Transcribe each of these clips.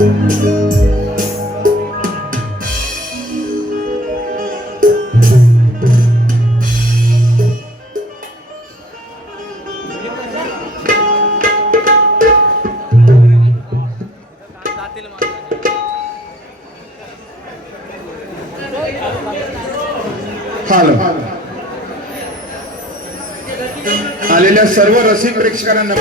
Hello आलेल्या सर्व रसिक प्रेक्षकांना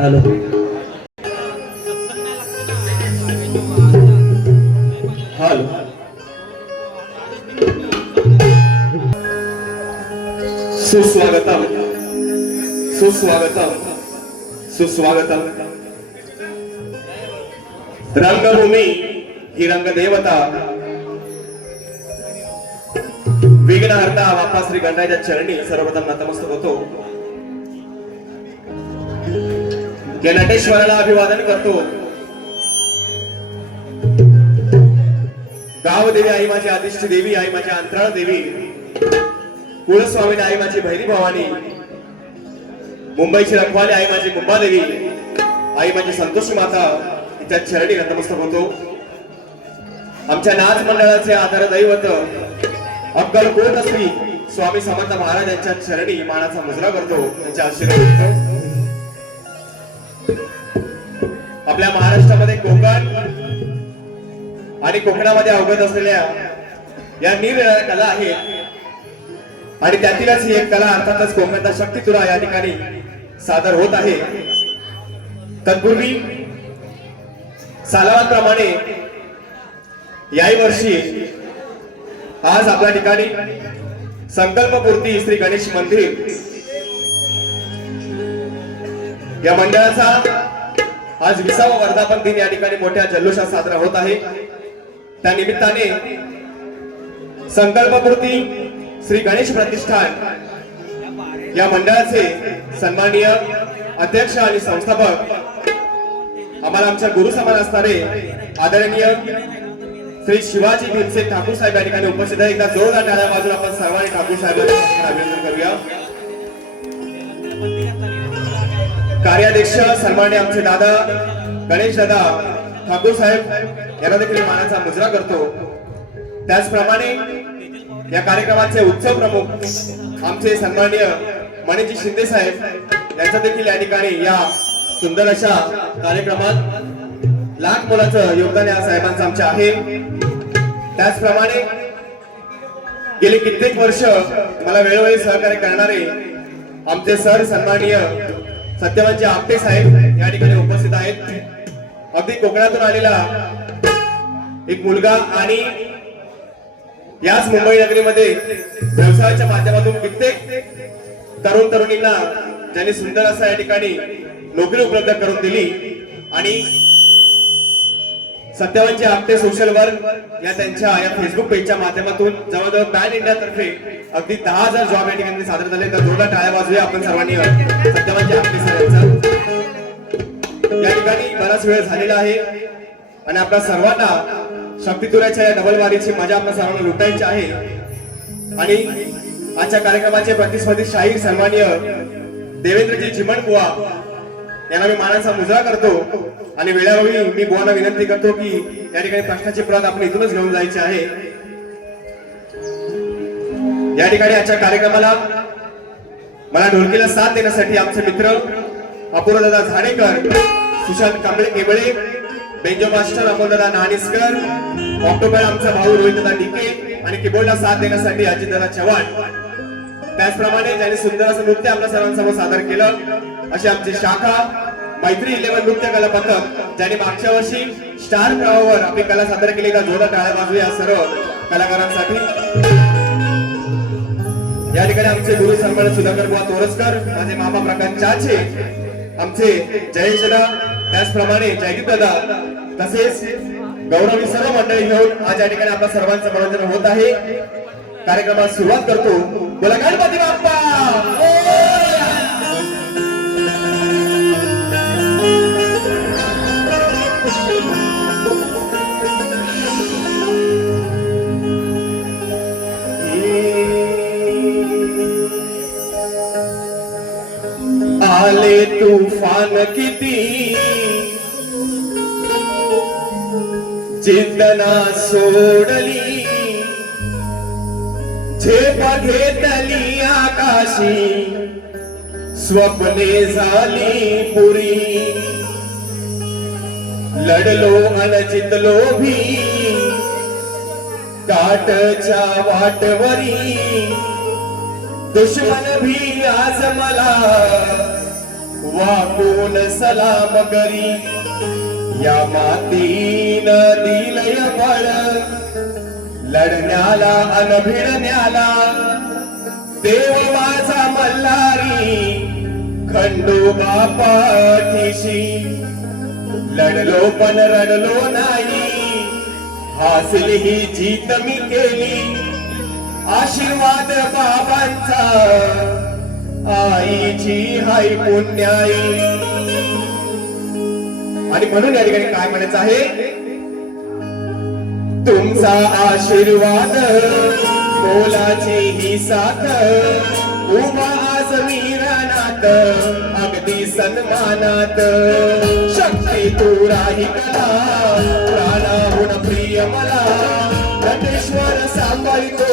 हॅलो हॅलो सुस्वागतम सुस्वागतम सुस्वागतम. रंगभूमी ही रंगदेवता विघ्नहर्ता बाप्पा श्री गणरायाच्या चरणी सर्वप्रथम नतमस्तक होतो. या नटेश्वराला अभिवादन करतो. गावदेवी आई माझी आदिष्ट देवी, आई माझी अंतराळ देवी, कुलस्वामी आई माझी भैरी भवानी, मुंबईची रखवाली आई माझी मुंबादेवी, आई माझी संतोषी माता तिच्या चरणी नतमस्तक होतो. आमच्या नाच मंडळाचे आधार दैवत अक्कलकोट श्री स्वामी समर्थ महाराज यांच्या चरणी मानाचा मुजरा करतो, त्यांच्या आशीर्वाद घेतो. आपल्या महाराष्ट्रामध्ये कोकण आणि कोकणामध्ये अवगत असलेल्या या निरनिराळ्या कला आहेत आणि त्यातीलच ही एक कला अर्थातच कोकणाचा शक्तितुरा या ठिकाणी सादर होत आहे. तत्पूर्वी सालावाप्रमाणे याही वर्षी आज आपल्या ठिकाणी संकल्पपूर्ती श्री गणेश मंदिर या मंडळाचा आज 20वा वर्धापन दिन या ठिकाणी मोठ्या जल्लोषात साजरा होत आहे. त्या निमित्ताने संकल्पपूर्ती श्री गणेश प्रतिष्ठान या मंडळाचे सन्माननीय अध्यक्ष आणि संस्थापक आम्हाला आमच्या गुरु समान असणारे आदरणीय श्री शिवाजी भीमसेन ठाकूर साहेब या ठिकाणी उपस्थित आहे. एकदा जोरदार टाळ्या वाजून आपण सर्वांनी ठाकूर साहेबांचे अभिनंदन करूया. कार्याध्यक्ष सन्माननीय आमचे दादा गणेश दादा ठाकूर साहेब यांना देखील मानाचा मुजरा करतो. त्याचप्रमाणे या कार्यक्रमाचे उत्सव प्रमुख आमचे सन्माननीय मणिजी शिंदे साहेब यांचा देखील या ठिकाणी या सुंदर अशा कार्यक्रमात लाख मोलाचं योगदान या साहेबांचं आमचे आहे. त्याचप्रमाणे गेली कित्येक वर्ष मला वेळोवेळी सहकार्य करणारे आमचे सर सन्माननीय सत्यवानजी आपटे साहेब या ठिकाणी उपस्थित आहेत. अगदी कोकणातून आलेला एक मुलगा आणि याच मुंबई नगरीमध्ये व्यवसायाच्या माध्यमातून कित्येक तरुण तरुणींना ज्यांनी सुंदर असा या ठिकाणी नोकरी उपलब्ध करून दिली आणि सत्यवानजी आपटे सोशल वर्क या त्यांच्या या फेसबुक पेजच्या माध्यमातून जवळजवळ पॅन इंडिया तर्फे अगदी 10,000 जॉब या ठिकाणी सादर झाले. तर जोरदार टाळ्या वाजवूया आपण सर्वांनी सत्यवानजी आपटे सर यांचा. या ठिकाणी बराच वेळ झालेला आहे आणि आपल्या सर्वांना शक्तितुऱ्याच्या या डबल वारीची मजा आपल्या सर्वांना लुटायची आहे. आणि आजच्या कार्यक्रमाचे प्रतिस्पर्धी शाहीर सन्माननीय देवेंद्रजी चिमणबुवा यांना मी मानाचा मुजरा करतो आणि वेळोवेळी मी बुवांना विनंती करतो की या ठिकाणी प्रश्नाची प्रत आपण इथूनच घेऊन जायची आहे. या ठिकाणी आजच्या कार्यक्रमाला मला ढोलकीला साथ देण्यासाठी आमचे मित्र अपूर्वदादा झाडेकर, सुशांत कांबळे केबळे, बेंजो मास्टर अमोलदादा नाणीसकर, ऑक्टोबर आमचा भाऊ रोहितदादा डिके आणि कीबोर्डला साथ देण्यासाठी अजितदादा चव्हाण. त्याचप्रमाणे ज्यांनी सुंदर असं नृत्य आपल्या सर्वांसमोर सादर केलं अशी आमची शाखा मैत्री 11 नृत्य कला पथक ज्यांनी मागच्या वर्षी स्टार प्रवाहावर आपली कला सादर केली. का जोरदार टाळ्या वाजवूया सर्व कलाकारांसाठी. या ठिकाणी आमचे गुरु सन्मानित सुधाकर बुवा तोरसकर, माझे मामा प्रकाश चाचे, आमचे जयेश दादा, त्याचप्रमाणे जयदीप दादा तसेच गौरवी सर्व मंडळी घेऊन आज या ठिकाणी आपल्या सर्वांचं मनोरंजन होत आहे. कार्यक्रमात सुरुवात करतो. बोला गणपती बाप्पा. आले तूफान किती जिंदना सोडली, झेप घेतली आकाशी, स्वप्ने झाली पुरी, लढलो अन जितलो भी काटच्या वाटवरी, दुश्मन भी आज मला वाकून सलाम करी या मातीन दिलय बळ लढण्याला अन भिडण्याला देव माझा मल्हारी खंडोबा पाठीशी लढलो पण रडलो नाही हासिल ही जीत मी केली आशीर्वाद बाबांचा आईची हाय पुण्याई आणि म्हणून या ठिकाणी काय म्हणायचं आहे तुमचा आशीर्वाद मोलाची ही साथ उभा आज वीरानात अगदी सन्मानात शक्ती तू राही कला प्राणाहून प्रिय मला नटेश्वर सांभाळतो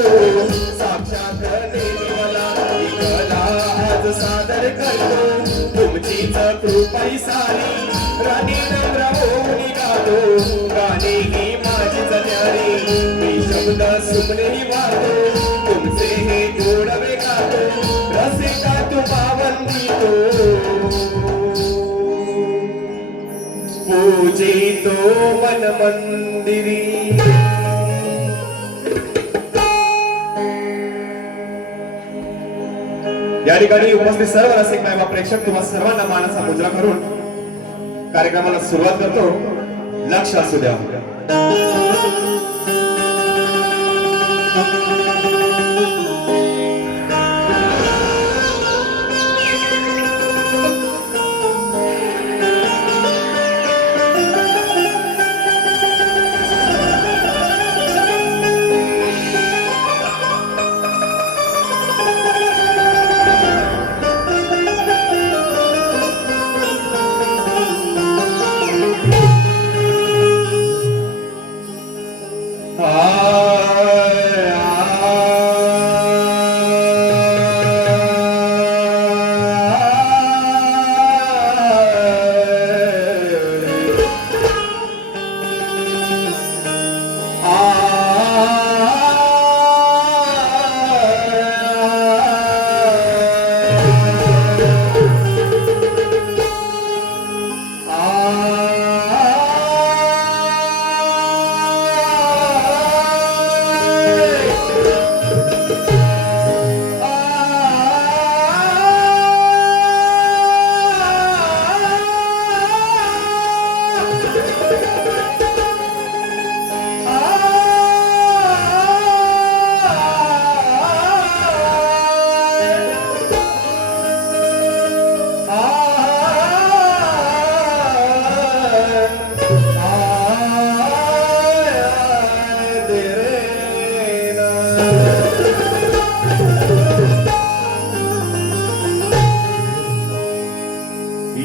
साक्षात देवी मला ही कला आज सादर करतो तुमचीच कृपाई सारी राणी नम्र होऊन गातो गाणी ही माझीच न्यारी मी शब्द सुमनेही वाहतो तुमचे हे जोडवे गातो रसिका तू पावंदितो पूजितो मन मंदिरी या ठिकाणी उपस्थित सर्व रसिक व प्रेक्षक तुम्हा सर्वांना मानाचा मुद्रा करून कार्यक्रमाला सुरुवात करतो लक्ष असू द्या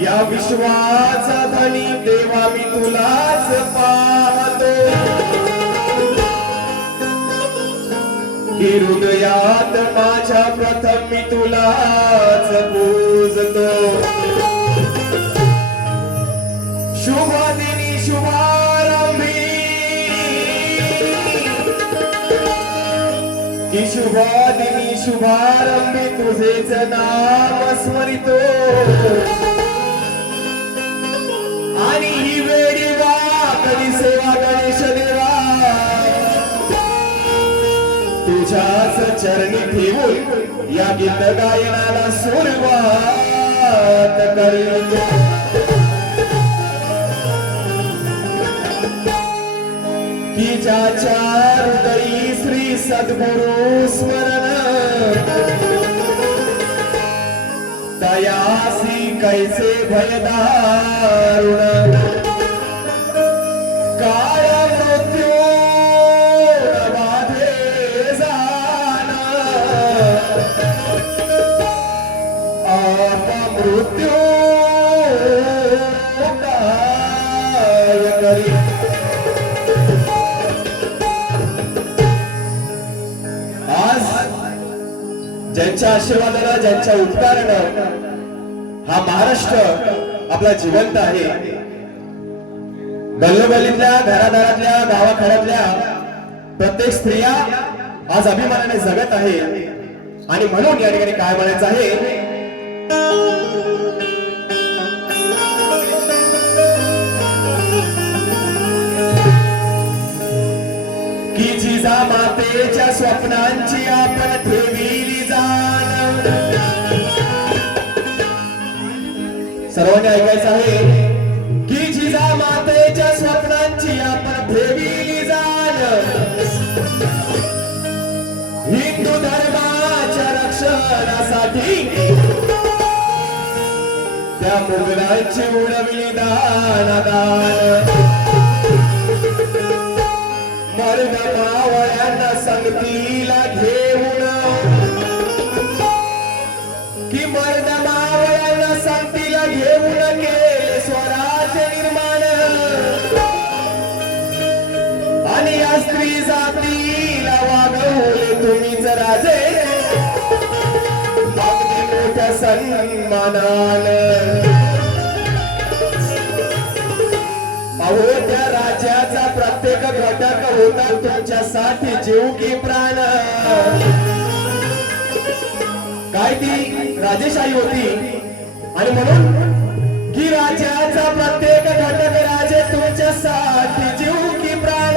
या विश्वाचा धनी देवा मी तुलाच पाहतो की हृदयात माझ्या प्रथम मी तुलाच पूजतो शुभदिनी शुभारंभी की शुभदिनी शुभारंभी तुझेच नाम स्मरितो आणि ही वेळी वा कधी सेवा गणेश देवा तुझ्याच चरणी ठेवून या गीत गायनाला सुरुवात करतो की ज्याच्या हृदयी श्री सद्गुरु स्मरण तयासी कैसे भयदारुण काय मृत्यू बाधे जाण अपमृत्यू काय करी आज ज्यांच्या आशीर्वादाला ज्यांच्या उपकारानं हा महाराष्ट्र आपला जिवंत आहे गल्लोगल्लीतल्या घरादारातल्या गावाखेड्यातल्या प्रत्येक स्त्रिया आज अभिमानाने जगत आहे आणि म्हणून या ठिकाणी काय म्हणायचं आहे जिजामातेच्या स्वप्नांची आपण ठेविली जाण. सर्वांनी ऐकायचं आहे की जिजामातेच्या स्वप्नांची आपण ठेविली जाण. हिंदू धर्माच्या रक्षणासाठी त्या मुघलांची उडविली दान. मर्द मावळ्यांना संगतीला घेऊन की मर्द मावळ्यांना संगतीला घेऊन केले स्वराज्य निर्माण. आणि या स्त्री जातीला वागवले तुम्हीच राजे अगदी मोठ्या सन्मानानं. अहो त्या राज्याचा प्रत्येक घटक होता तुमच्यासाठी जीव की प्राण. काय ती राजेशाही होती आणि म्हणून की राज्याचा प्रत्येक घटक राजे तुमच्यासाठी जीव की प्राण.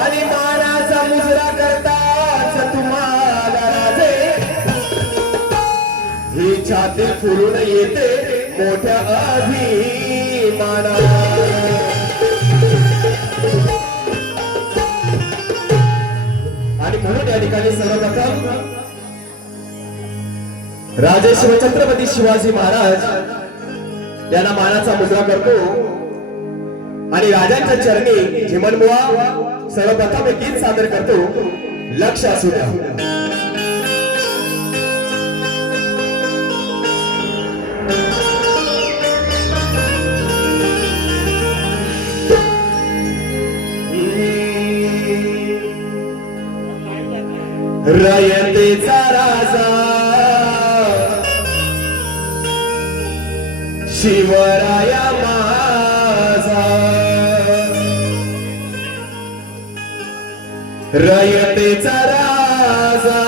आणि मानाचा मुजरा करताच तुम्हाला राजे ही छाती फुलून येते मोठ्या अभिमाना. आणि म्हणून या ठिकाणी सर्वप्रथम राजे शिवछत्रपती शिवाजी महाराज यांना मानाचा मुजरा करतो आणि राजांच्या चरणी झिमनबुवा सर्वप्रथम एक गीत सादर करतो. लक्ष असू द्या. रयतेचा राजा शिवराया माझा. रयतेचा राजा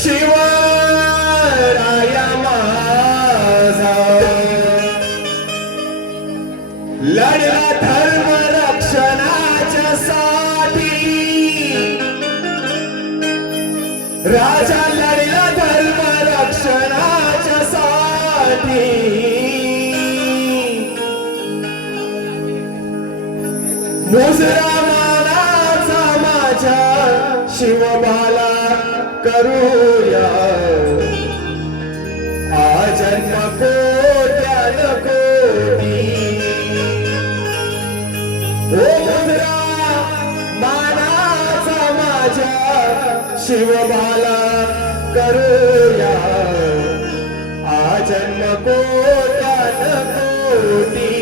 शिवराया माझा. लढला धर्म रक्षणाच्या साठी. राजा लढला धर्म रक्षणाच्या साठी. मुजरा मानाचा माझ्या शिवबाला करूया. आजन्म कोट्यान कोटी. ओ मुजरा मानाचा माझ्या शिवबाला करूया. आजन्म कोट्यान कोटी.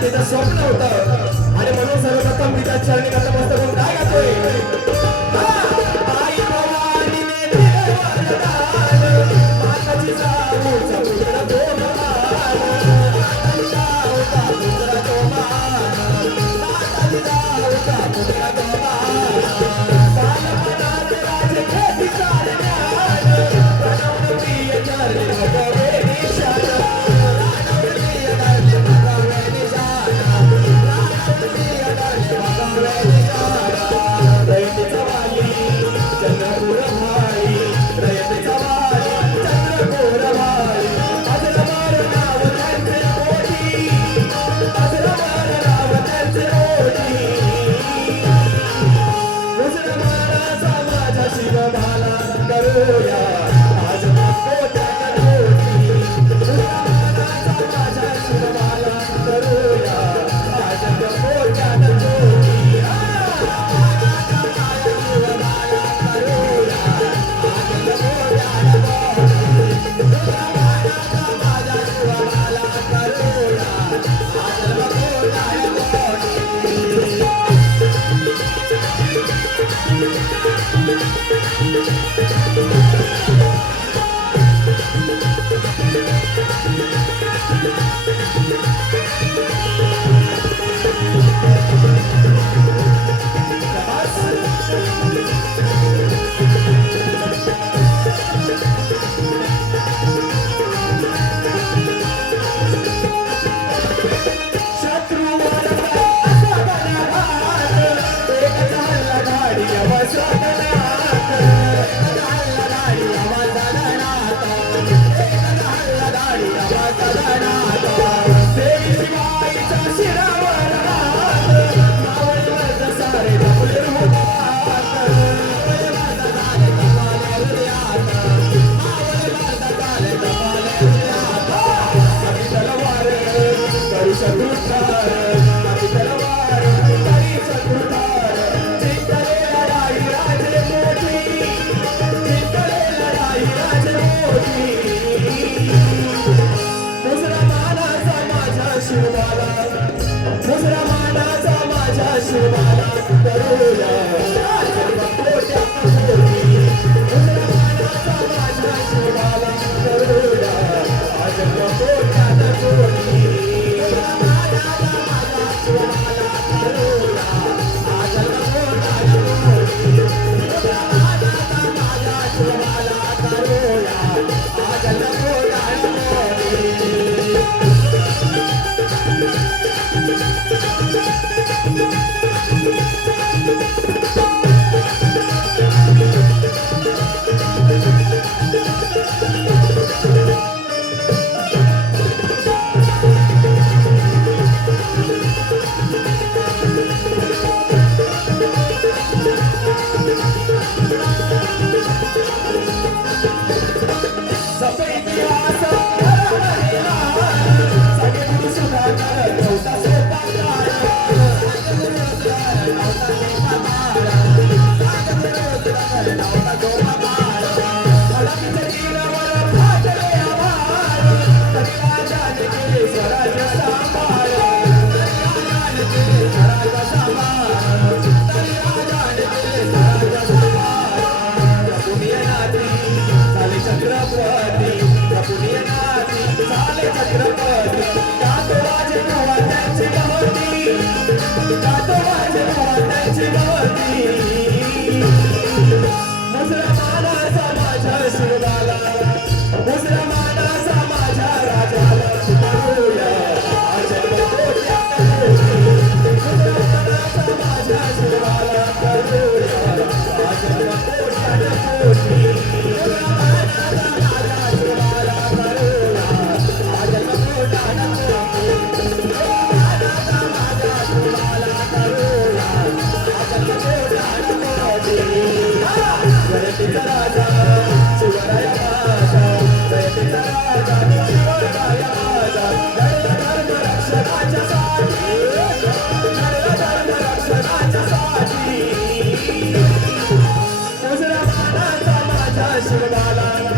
मातेचं स्वप्न होतं आणि म्हणून सर्वप्रथम मी त्या चरणी नतमस्तक होऊन काय गातोय आई भवानीने दिले वरदान माताची जाऊचा पुत्र तो महान माताची जाऊचा पुत्र तो महान माताची जाऊचा पुत्र तो महान बालपणात राजे खेती चालण्यान प्रणवलं प्रिय चरणी भगवे निशान राणवलं प्रिय चरणी भगवे निशान राणवलं प्रिय चरणी भगवे निशान रयतेचा वाली चंद्रपूर भाई रयतेचा वाली चंद्रपूर भाई अजरामर नाव त्यांचे ओठी अजरामर नाव त्यांचे ओठी मुसलमानाचा माझा शिवभाला करूया आज कोट्यात कोटी मुसलमानाचा माझा शिवभाला करूया आज कोट्यात कोटी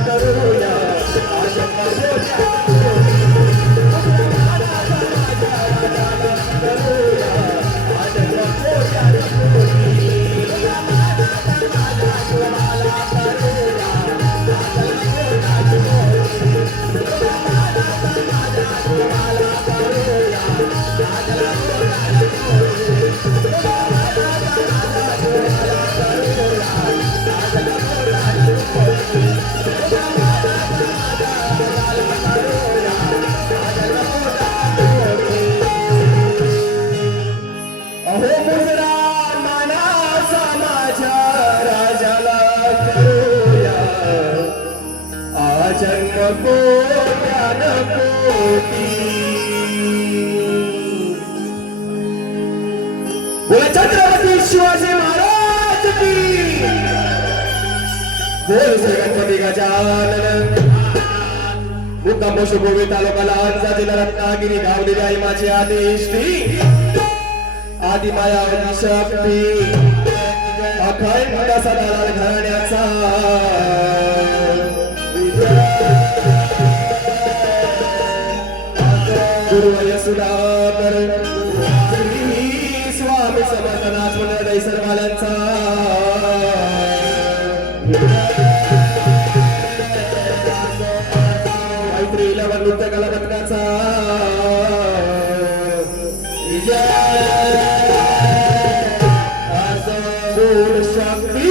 करूया जन्म कोट्यान कोटी बोला छत्रपती शिवाजी महाराज की बोल श्री गणपती गजानन मुक्काम पशुभूमी तालुका लांजा जिल्हा रत्नागिरी गावलेली आई माझी आदिष्टी आदिमायावती शक्ती अखंड सदालाल घराण्याचा गुरुवर्य सुधाकर श्री स्वामी समर्थनाथ मंडळ दैसरवाल्यांचा मैत्री लवन नृत्य कला पथकाचा गुरु शक्ती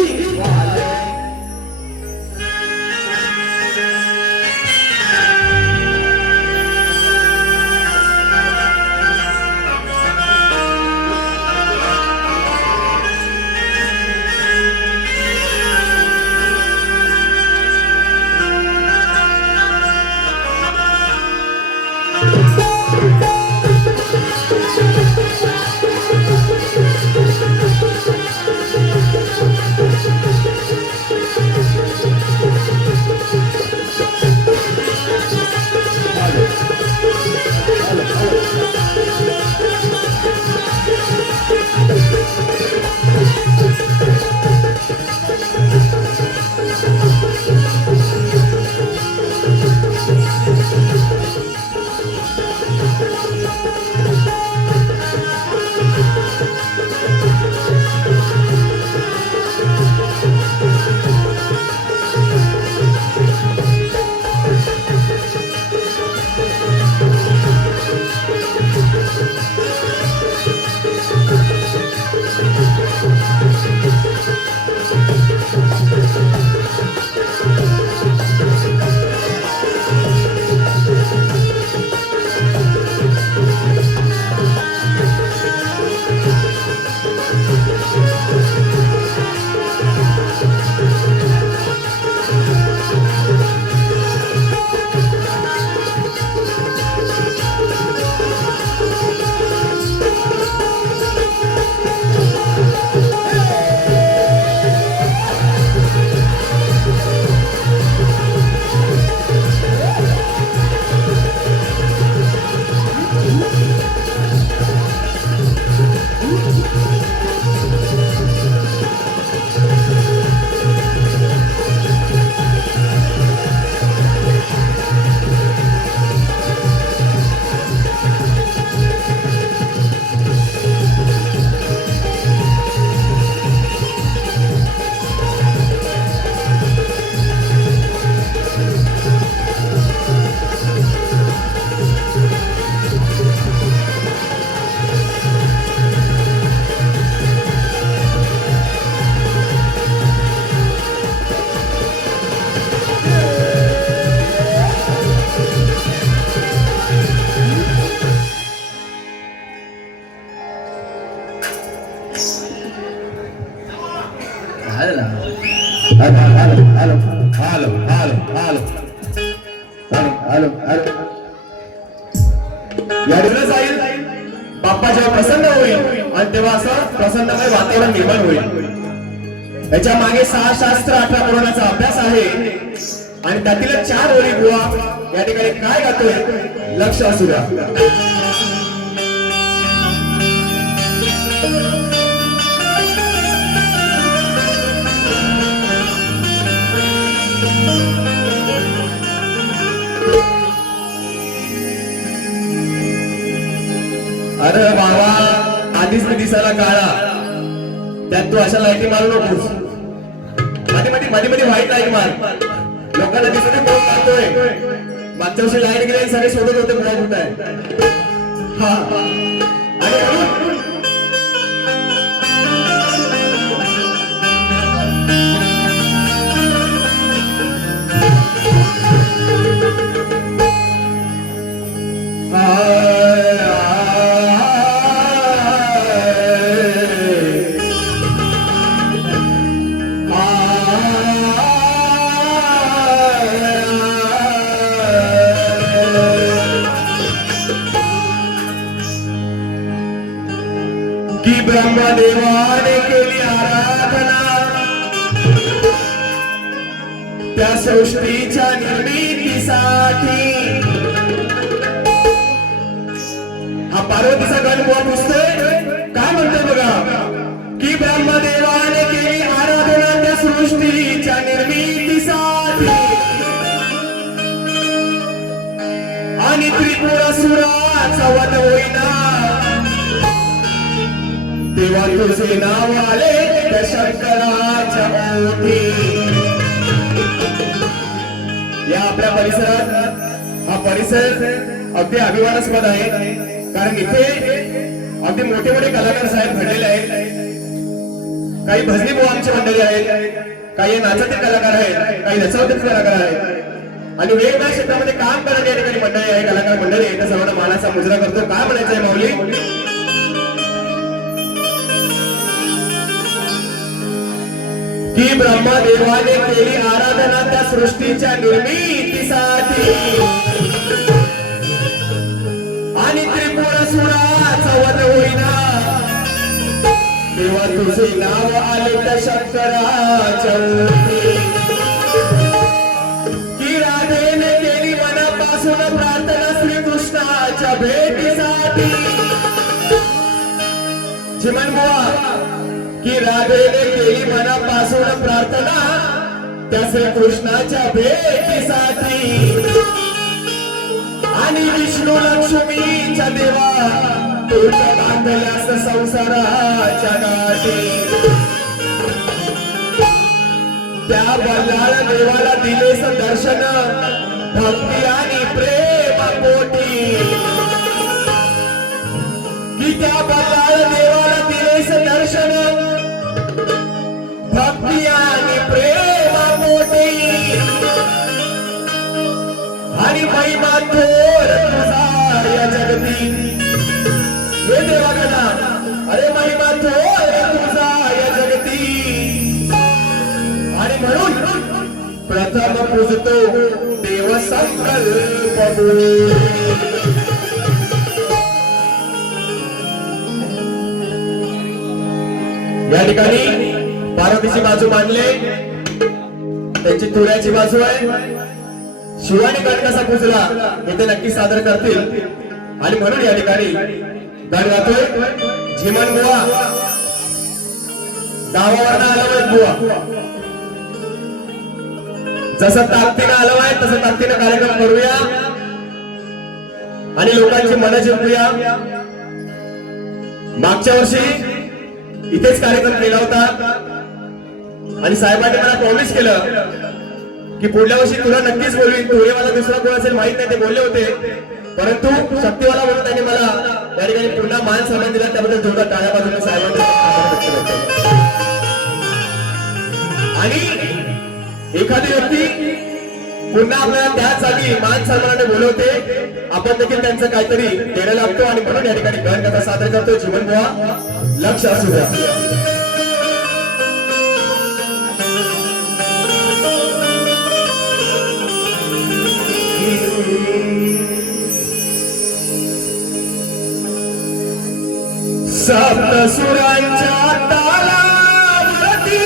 बाप्पा जेव्हा प्रसन्न होईल आणि तेव्हा असं प्रसन्नमय वातावरण निर्माण होईल. याच्या मागे 6 शास्त्र 18 पुराणाचा अभ्यास आहे आणि त्यातील 4 ओळी बुवा या ठिकाणी काय गातोय लक्ष असू द्या. अरे बाबा आधीच मी दिसायला काळा त्यात तू अशा लाईटी मारू नकोस. मध्ये मध्ये व्हाईट लाईट मार लोकांना दिसत नाही कोण मारतोय. मागच्या वर्षी लाईट गेले सगळे शोधत होते कुठे कुठे आहे. हा आणि ब्रह्मदेवाने केली आराधना त्या सृष्टीच्या निर्मितीसाठी. हा पार्वतीचा गण बुवा पुसतोय काय म्हणतोय बघा की ब्रह्मदेवाने केली आराधना त्या सृष्टीच्या निर्मितीसाठी आणि त्रिपुरासुराचा वध होईना तेव्हा तुझे नाव आले त्या शंकराच्या ओठी. या आपल्या परिसरात हा परिसर अगदी अभिमानास्पद आहे कारण इथे अगदी मोठे मोठे कलाकार साहेब घडलेले आहेत. काही भजनी बुवा आमची मंडळी आहेत, काही नाचातील कलाकार आहेत, काही रचवतील कलाकार आहेत आणि वेगवेगळ्या क्षेत्रामध्ये काम करणारी या ठिकाणी मंडळी आहे, कलाकार मंडळी आहे. त्या सर्वांना मानाचा मुजरा करतो. काय म्हणायचंय माऊली? की ब्रह्मदेवाने केली आराधना त्या सृष्टीच्या निर्मितीसाठी आणि त्रिपुरासुराचा वध होईना तेव्हा तुझे नाव आले त्या शंकराच्या ओठी. की राधेने केली मनापासून प्रार्थना श्रीकृष्णाच्या भेटीसाठी. चिमण बुवा की राधेने केली मनापासून प्रार्थना त्या श्रीकृष्णाच्या भेटीसाठी आणि विष्णू लक्ष्मीच्या देवा तुझ्या बांधल्यास संसाराच्या गाठी. त्या बल्लाळ देवाला दिलेस दर्शन भक्ती आणि प्रेम पोटी. की त्या बल्लाळ देवाला दिलेस दर्शन भक्ती आणि प्रेम पोटी आणि महिमा थोर तुझा या जगती. हे देवाकडा अरे महिमा थोर तुझा या जगती आणि म्हणून प्रथम पूजतो देव संकल्प. या ठिकाणी पार्वतीची बाजू मांडले, त्यांची तुऱ्याची बाजू आहे. शिवानी गण कसा पुजला हे ते नक्की सादर करतील आणि म्हणून या ठिकाणी गण गातोय झिमन बुवा गावावरनं आलं बुवा. जसं ताकदीनं आलं आहे तसं ताकदीनं कार्यक्रम करूया आणि लोकांची मनं जिंकूया. मागच्या वर्षी इथेच कार्यक्रम केला होता आणि साहेबांनी मला प्रॉमिस केलं की पुढल्या वर्षी तुला नक्कीच बोलवीन. तुझे मला दुसरा कोण असेल माहित नाही ते बोलले होते, परंतु शक्तीवाला म्हणून त्यांनी मला त्या ठिकाणी पुन्हा मान सन्मान दिला. त्याबद्दल जोरदार टाळ्या बाजूने साहेबांना आणि एखादी व्यक्ती पुन्हा आपल्याला त्याच जागी मान सन्मानाने बोलवते, आपण देखील त्यांचं काहीतरी देणं लागतो आणि म्हणून या ठिकाणी गण कथा सादर करतो. जीवन बुवा लक्ष असू द्या. सप्तसुरांच्या तालावरती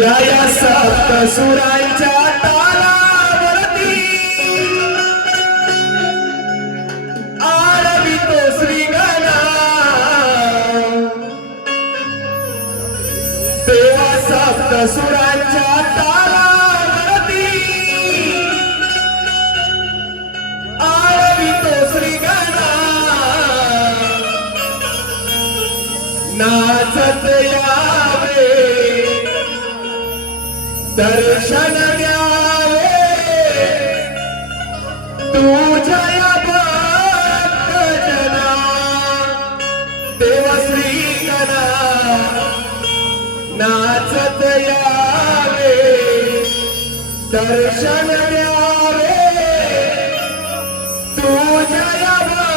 या सप्तसुरांच्या तालावरती आरवितो श्रीगणा देवा. सप्तसुरांच्या तालावरती आरवितो श्रीगणा नाचत यावे दर्शन द्यावे तुझ्या या भक्तजना देव श्रीगणा नाचत यावे दर्शन द्यावे तुझ्या या भक्तजना.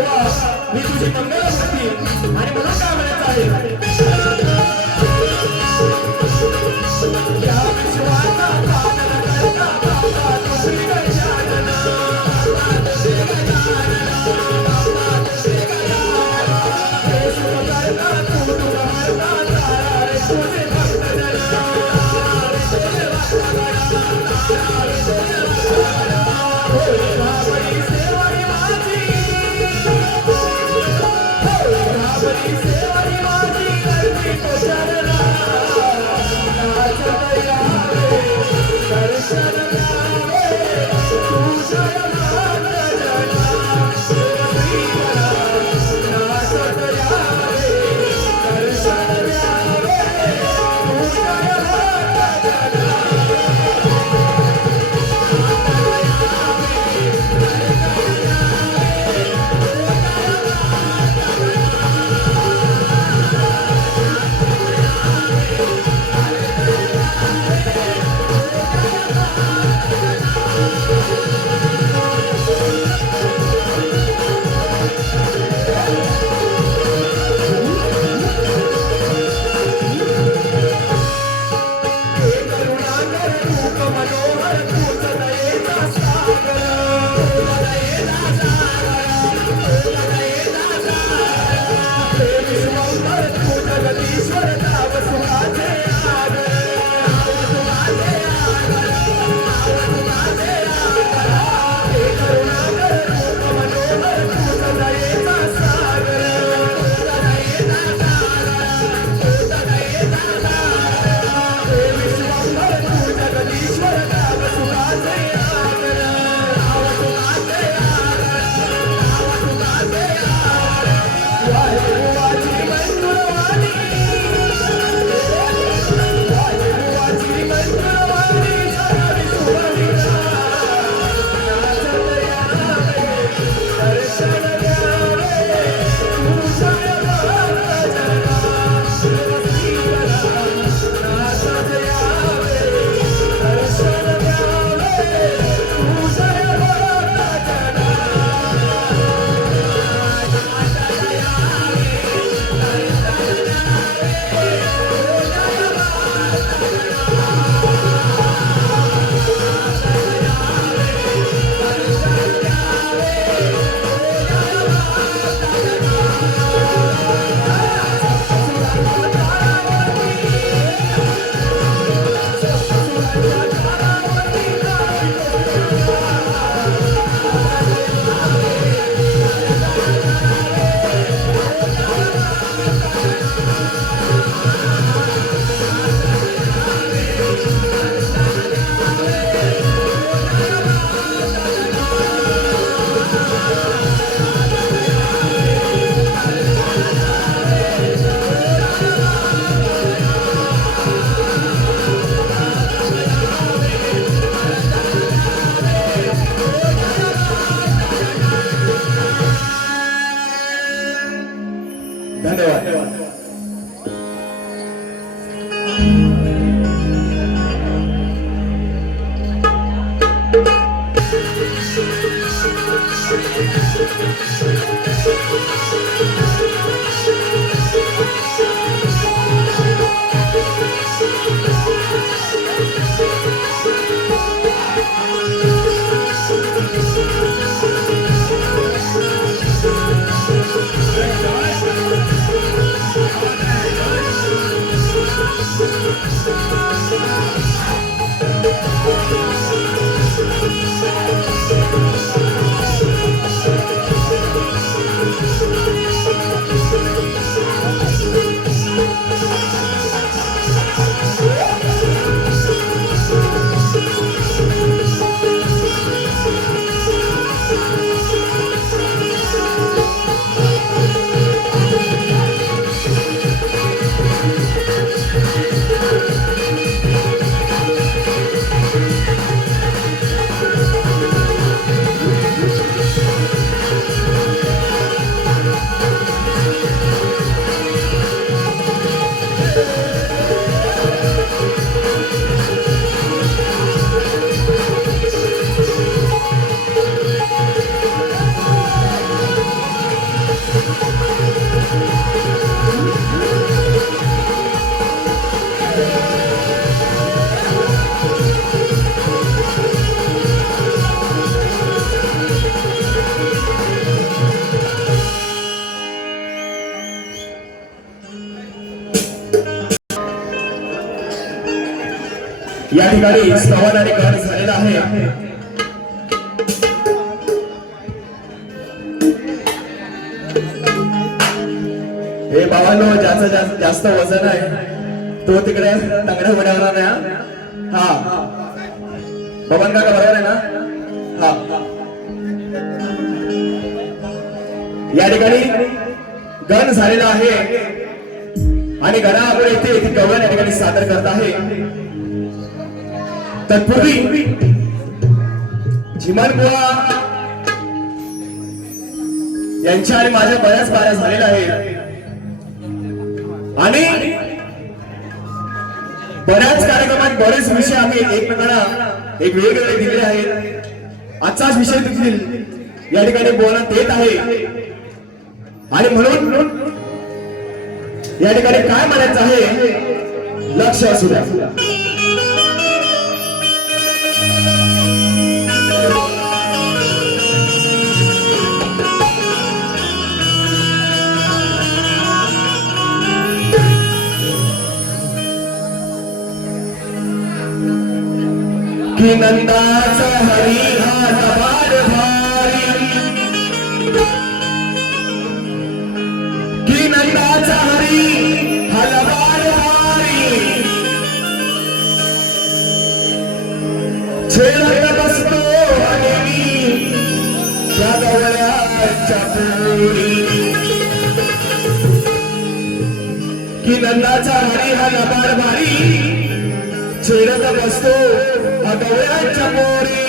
देवा मी तुझी मंगलमूर्ती आणि म्हणून काय म्हणायचं आहे या विश्वाचा पालन करता बाबा तुझी गजानन तुझी गजानन बाबा तुझी गजानन हे सुख करता तू तुला हरता तारा रे तुझे भक्तजन तारा रे तुझे भक्तजन तारा रे तुझे भक्तजन राबडी सेवारी माझी राबडी सेवारी माझी करती तो चरणा नाचत यावे दर्शन द्यावे तुझ्या भक्तजना श्रीकरा नाचत यावे दर्शन द्यावे तुझ्या भक्तजना धन्यवाद. या ठिकाणी श्रवण आणि ग्रहण झालेला आहे. हे भावांनो, ज्याचं जास्त वजन आहे तो तिकडे तंगड्या उड्यावर नाही. हा बबन काका बरोबर आहे ना? हा. या ठिकाणी गण झालेला आहे आणि गणापुढे येथे गवळण या ठिकाणी सादर करत आहे. तत्पूर्वी झिमन बुवा यांच्या आणि माझ्या बऱ्याच बाऱ्या झालेल्या आहेत आणि बऱ्याच कार्यक्रमात बरेच विषय आम्ही एकमेकांना एक वेगवेगळे दिले आहेत. आजचाच विषय देखील या ठिकाणी बोलण्यात येत आहे आणि म्हणून या ठिकाणी काय म्हणायचं आहे लक्ष असू द्या. की नंदाचा हरी हा लबाड भारी, की नंदाचा हरी हा लबाड भारी, छेडत बसतो आणि मी त्या गवळ्याच्या पोरी. की नंदाचा हरी हा लबाड भारी, छेडत बसतो गवळ्याच्या पोरी.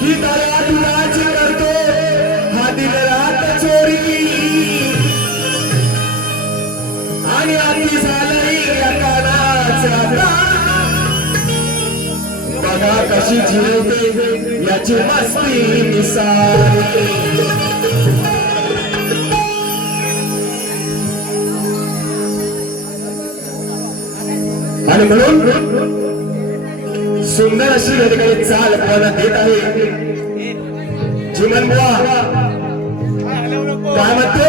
की दया तुलाची करतो हा दिल रात चोरी, आणि आधी झालंय या कानाचा बघा कशी जिरवते याची मस्ती निसारी. आणि म्हणून सुंदर अशी या ठिकाणी चाल आपल्याला देत आहे. झिमन बुवा काय म्हणते?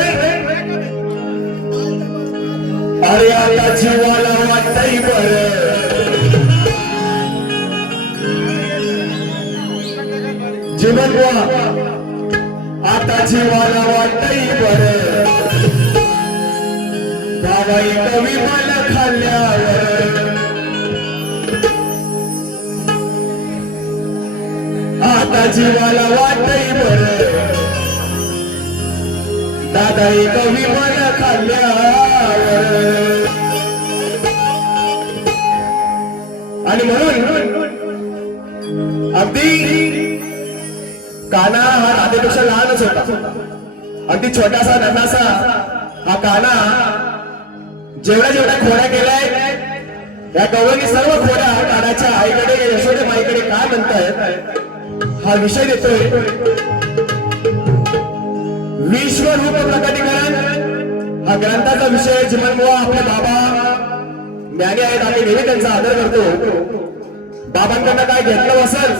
अरे आता जीवाला वाटतंय बरं, झिमन बुवा आता जीवाला वाटतंय बरं, बाबाई कवी मला खाल्ल्यावर. आता जीवाला वाटतंय बरं, दादा एक विमान खाल्ल्यावर. आणि म्हणून अगदी काना हा राधेपेक्षा लहानच होता. अगदी छोटासा नन्हासा हा काना जेवढ्या जेवढ्या खोड्या केल्याय या गवळणी सर्व खोड्या कानाच्या आईकडे यशोदे माईकडे काय म्हणतायत हा विषय देतोय. विश्वरूप प्रकटीकरण हा ग्रंथाचा विषय. झिमन बुवा आपले बाबा ज्ञानी आहेत, आम्ही नेहमी त्यांचा आदर करतो. बाबांकडनं काय घेतलं असेल,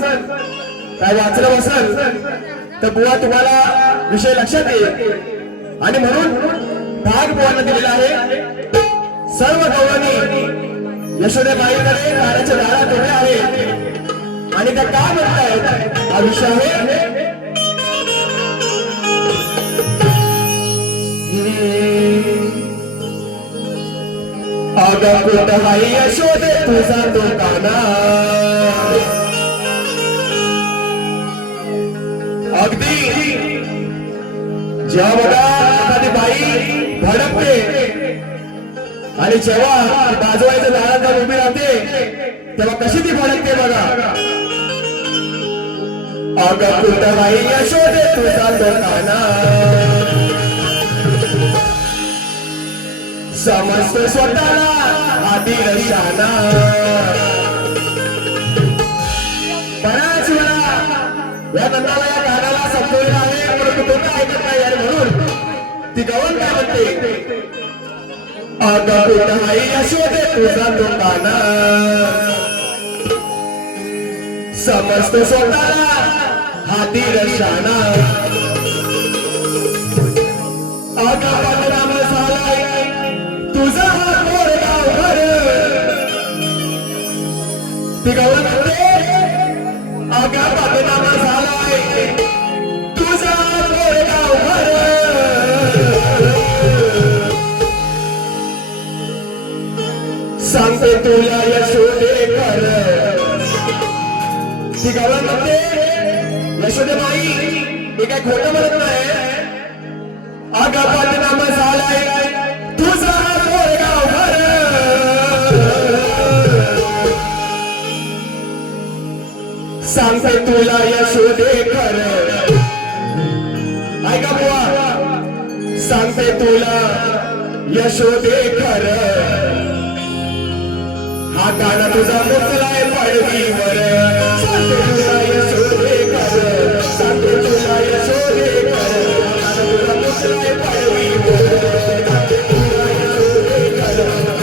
काय वाचलं असेल तर बुवा तुम्हाला विषय लक्षात येईल. आणि म्हणून भाग बुवांना दिलेला आहे. सर्व गवळणी यशोदे माईकडे कानाच्या दारात उभ्या आहेत आणि त्या काय म्हणतायत हा विषय आहे. अगं कुठं बाई यशोदे तुझा तो काना, अगदी जेव्हा बघा एखादी बाई भडकते आणि जेव्हा बाजवायच्या दारात उभी राहते तेव्हा कशी ती भडकते बघा. अगं कुठं बाई यशोदे तुझा तो काना, समजत स्वतःला आधी रशाना. बऱ्याच वेळा या नंदाला या गाण्याला समजवलेला आहे परंतु तो काय ऐकत नाही. आणि म्हणून ती गवळण काय म्हणते, अगं कुठं बाई यशोदे तुझा तो काना, समजत स्वतःला हाती रशाना. अगं बदनाम झालाय तुझा हा गोरगाव घर, तुला यशोदे कर ती गावात म्हणते यशोदे बाई मी काय खोटं म्हणत नाही अगं बदनाम झालाय तुझा कोरेगाव घर सांगते तुला यशोदे कर ऐका बुवा सांगते तुला यशोदे कर हा गाणं तुझा मुकलाय पडवीवर सांगते तुला यशोदे कर सांगते तुला यशोदे कर हा गाणं तुझा मुकलाय पडवीवर सांगते तुला यशोदे कर हा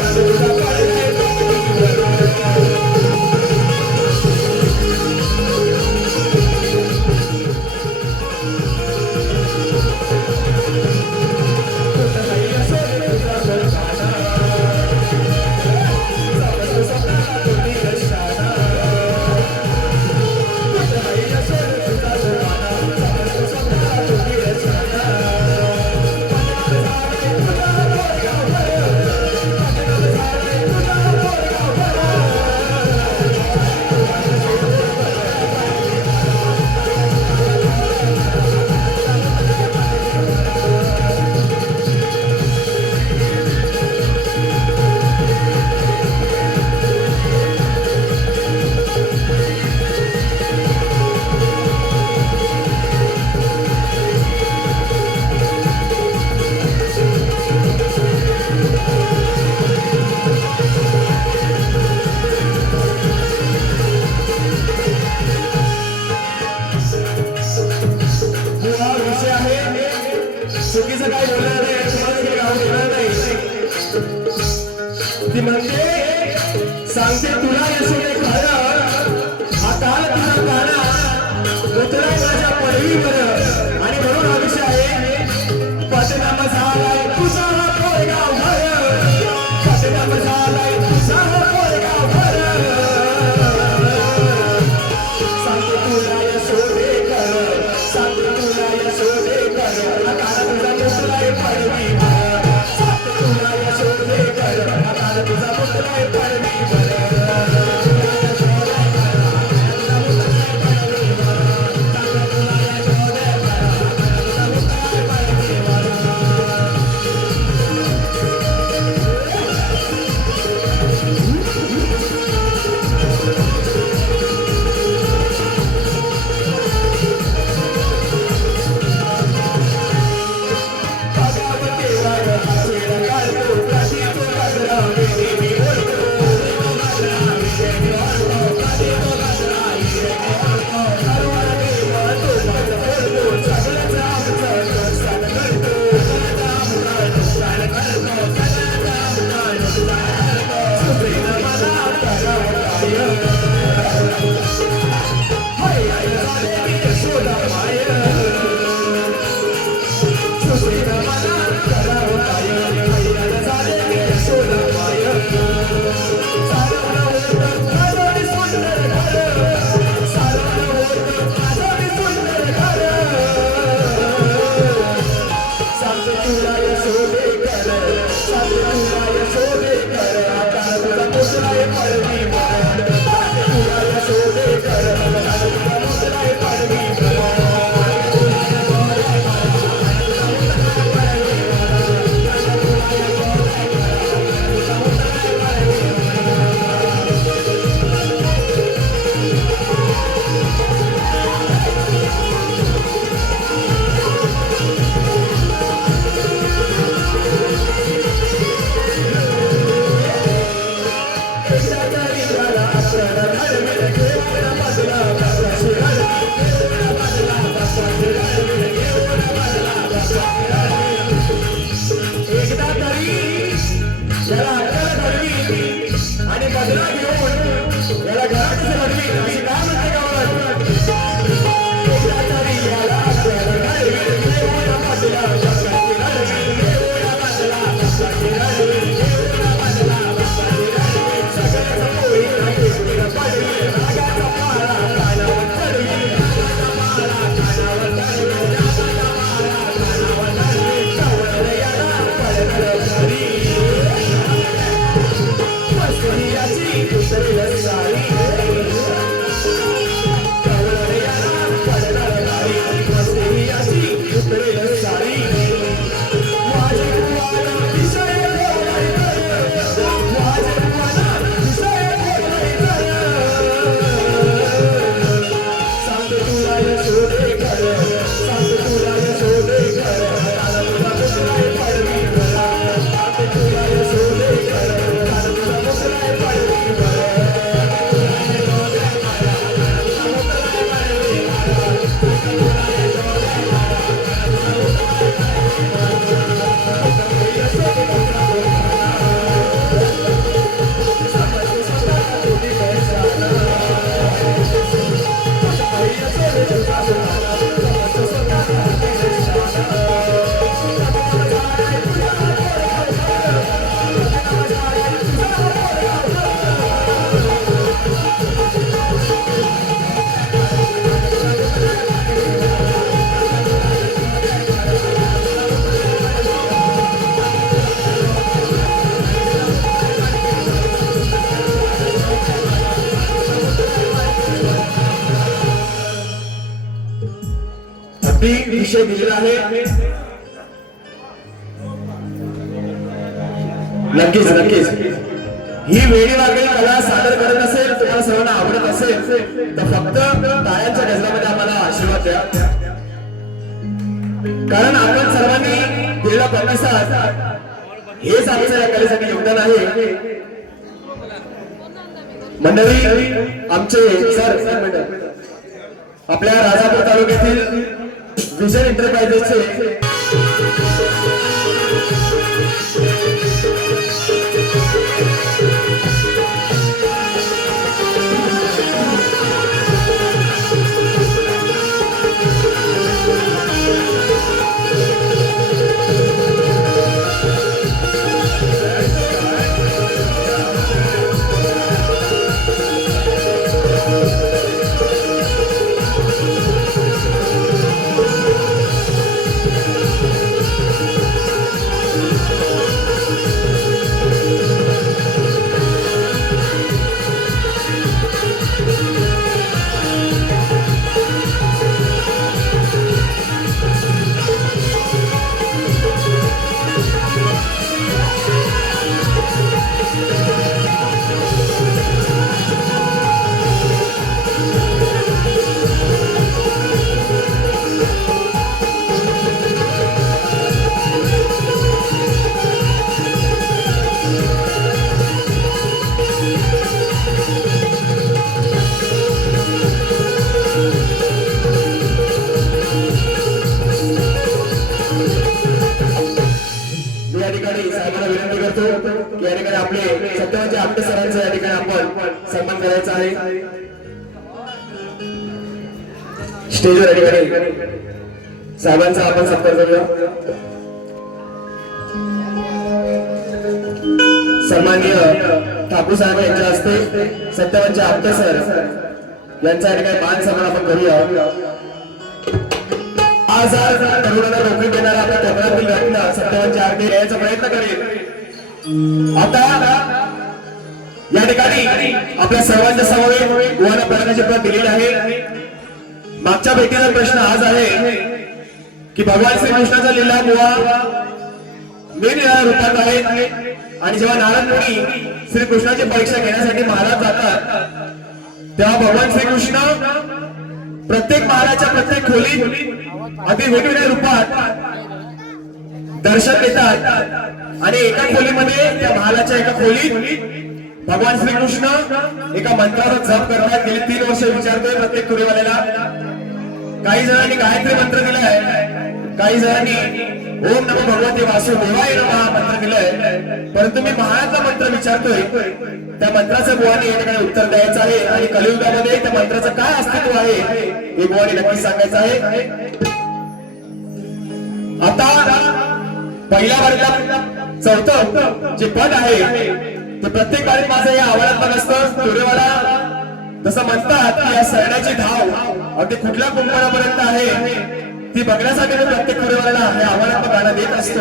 गाणं तुझा मुकलाय चुकीचं काय बोलणार नाही तुम्हाला काही गाव देणार नाही ती म्हणते सांगते तुला यशोदे खरं हा काल तुझा गाणा उतराय माझ्या पडवीवर आणि म्हणून हा विषय आहे बदनाम झालाय तुझा हा कोरेगाव घर बदनाम झालाय तुझा हा कोरेगाव घर सांगते तुला यशोदे कर सांगते तुला यशोदे कर हा गाणं तुझा मुकलाय पडवीवर सांगते तुला यशोदे कर हा गाणं तुझा मुकलाय पडवीवर भगवती विषय दिलेला आहे. नक्कीच नक्कीच ही वेळी वागणी कला सादर करत असेल, तुम्हाला सर्वांना आवडत असेल तर फक्त टाळ्यांच्या गजरामध्ये आम्हाला आशीर्वाद द्या. कारण आपण सर्वांनी दिलेला प्रतिसाद हेच आमचं या कलेसाठी योगदान आहे. मंडळी आमचे सर आपल्या राजापूर तालुक्यातील विजय एंटरप्राइजेसचे या ठिकाणी आपले सत्यवंत आपटे सरांचा या ठिकाणी आपण सन्मान करायचा आहे. स्टेजवर या ठिकाणी साहेबांचा आपण सत्कार करूया. सन्माननीय ठाकूर साहेब यांच्या हस्ते सत्यवंत आपटे सर यांचा या ठिकाणी मान सन्मान आपण करूया. आज तरुणांना नोकरी देणारा आपल्या कोकणातील घटना सत्यवंत आपटे यायचा प्रयत्न करेल. आता या ठिकाणी आपल्या सर्वांच्या समवेत गुहाना प्रश्नाची प्रत दिलेली आहे. मागच्या भेटीचा प्रश्न आज आहे की भगवान श्रीकृष्णाचा लीला गुहा निरनिराळ्या रूपात आहे आणि जेव्हा नारद मुनी श्रीकृष्णाची परीक्षा घेण्यासाठी महाराज जातात तेव्हा भगवान श्रीकृष्ण प्रत्येक महाराजच्या प्रत्येक खोलीत अगदी वेगवेगळ्या रूपात दर्शन देतात आणि एका खोलीमध्ये त्या महालाच्या एका खोलीत भगवान श्रीकृष्ण एका मंत्राचा जप करतात. गेली 3 वर्ष विचारतोय प्रत्येक खोलीवाल्याला. काही जणांनी गायत्री मंत्र दिलाय, काही जणांनी ओम नमो भगवते वासुदेवाय नमः मंत्र दिलाय. परंतु मी महालाचा मंत्र विचारतोय, त्या मंत्राचं बुवानी या ठिकाणी उत्तर द्यायचं आहे आणि कलियुगामध्ये त्या मंत्राचं काय अस्तित्व आहे हे बुवानी नक्की सांगायचं आहे. आता पहिल्या वर्गात चौथं जे पद आहे ते प्रत्येक बारीत माझं या आव्हानात्मक असतं. सूर्यवाला जसं म्हणतात की या सरण्याची धाव अगदी कुठल्या कुंपणापर्यंत आहे ती बघण्यासाठी मी प्रत्येक सूर्यवाला हे आव्हानात्मक गाणं देत असतो.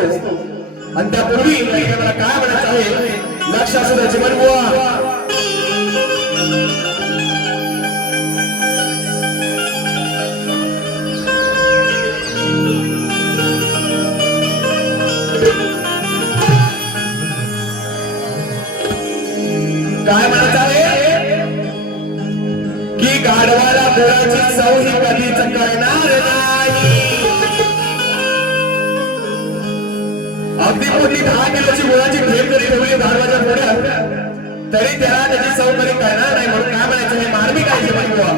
आणि त्यापूर्वी मला काय म्हणायचं आहे, लक्ष असू द्या जीवन बुवा. काय म्हणत आहे की गाढवाला गुळाची चव ही कधीच कळणार नाही. अगदी मोठी 10 किलोची गुळाची ढेप जरी ठेवली गाढवाच्या पुढ्यात तरी त्याला त्याची चव कधी कळणार नाही. म्हणून काय म्हणायचं हे मार्मिक आहे जीवन बुवा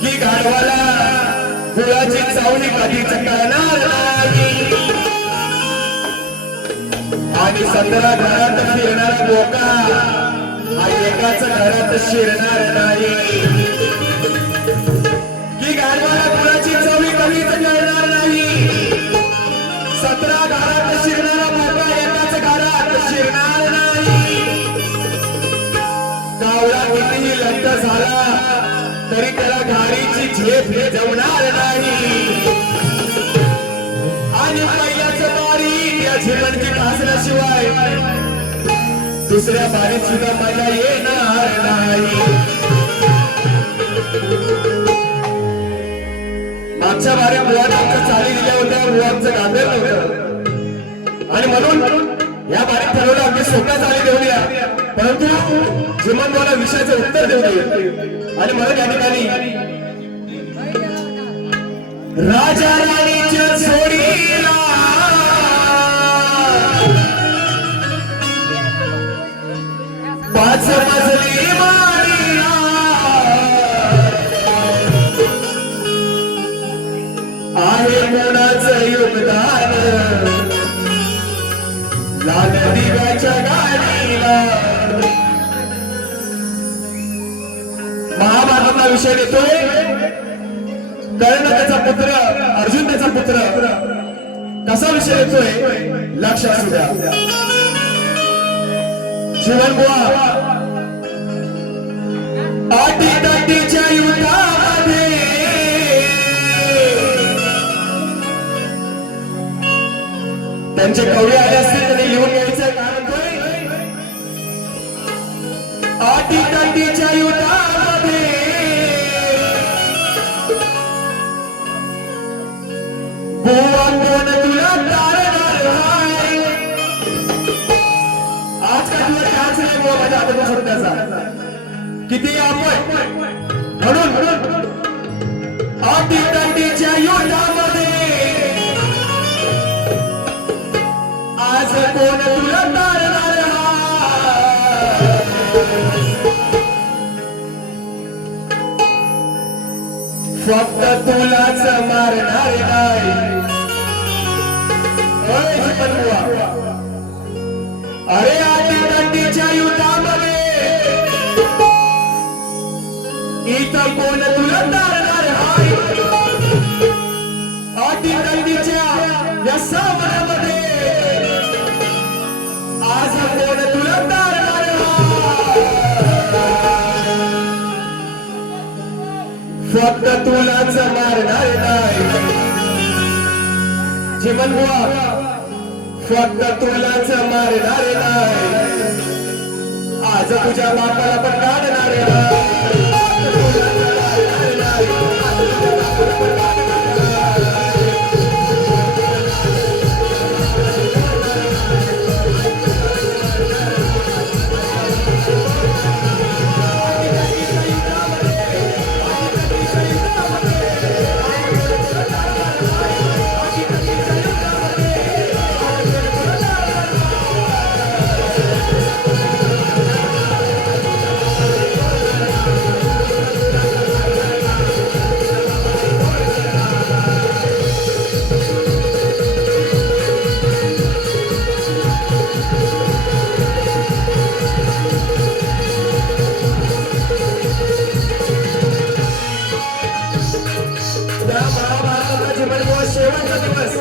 की गाढवाला गुळाची चव ही कधीच कळणार नाही आणि 17 घरात फिरणारा बोका हा एकाच घरात शिरणार नाही. की गाढवाला गुळाची चव ही कधीच कळणार नाही. 17 घरात शिरणारा बोका एकाच घरात शिरणार नाही. कावळा कितीही लट्ट झाला तरी त्याला घारीची झेप हे जमणार नाही. आणि पहिल्याच बारी या झेपांची घासल्याशिवाय दुसऱ्या बारीत सुद्धा मजा येणार नाही. मागच्या बारी मुलांना आमच्या चाली दिल्या होत्या, मुलांचं गाजर नव्हतं आणि म्हणून या बारीत ठरवलं अगदी सोप्या चाली देऊया, परंतु जिमनवाला विषयाचं उत्तर देऊ नये आणि म्हणून या ठिकाणी राजा राणीच्या जोडीला पाच मजली माडीला आहे कोणाचं योगदान लाल दिव्याच्या गाडीला. महाभारतातला विषय देतोय. कर्ण त्याचा पुत्र, अर्जुन त्याचा पुत्र, कसा विषय देतोय लक्ष असू द्या. जीवन बुवा अटी तटीच्या युद्धामध्ये त्यांचे कवडे आले असतील त्यांनी लिहून घ्यायचं. कारण अटी तटीच्या युद्धामध्ये बुवा कोण तुला तारणार आहे. आज का तुला चान्स नाही बुवा माझ्या हातात सोडून त्याचा किती आपण म्हणून अटी तटीच्या युद्धामध्ये आज कोण तुला तारणार फक्त तुलाच मारणार नाही. अरे आटीच्या युद्धामध्ये इथं कोण तुला तारणार आहे. आटीच्या या सामन्यामध्ये आज कोण तुला तारणार फक्त तुलाच मारणार नाही. जीवन बुवा फक्त तुलाच मारणार नाही. आज तुझ्या बापाला पण काढणार नाही. शेवटचा दिवस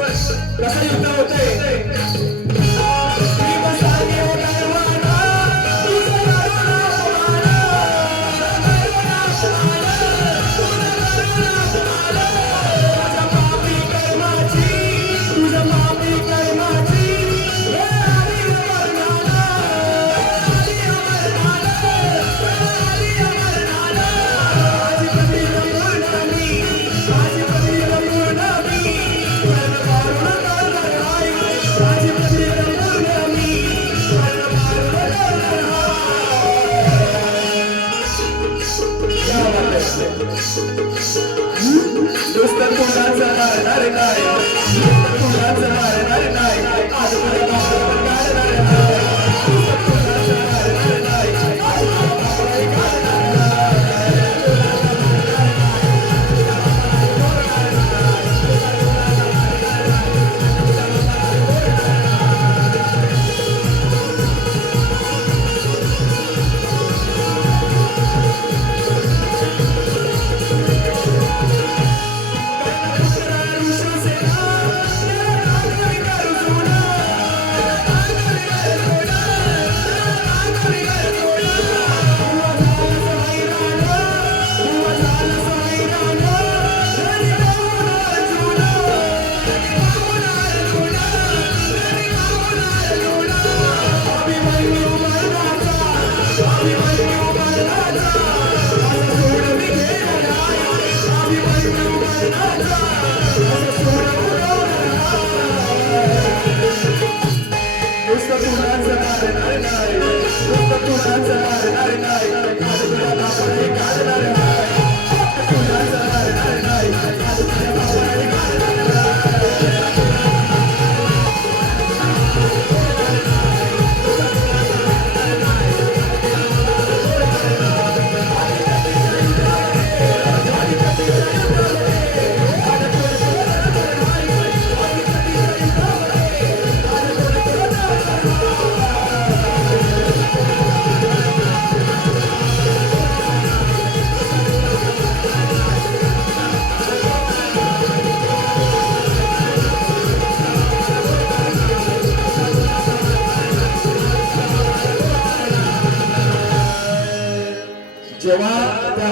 कसं युद्ध होतंय. Raji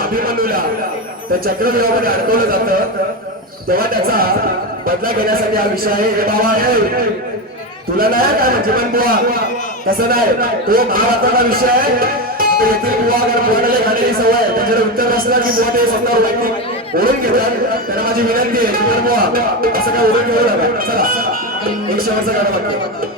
अभिमन्यूला त्या चक्रव्यूहामध्ये अडकवलं जातं तेव्हा त्याचा बदला घेण्यासाठी हा विषय आहे. हे बाबा आहे तुला नाही काय जीवन बुवा तसं नाही, तो महाभारताचा विषय आहे. येथील बुवा अगर बुवाला खाण्याची सवय आहे, त्याच्याकडे उत्तर नसलं की बुवा ते स्वतः वैयक्तिक ओढून घेतात. त्यांना माझी विनंती आहे जीवन बुवा असं काय ओढून घेऊ नका. चला एक शेवटचं गाणं लागते.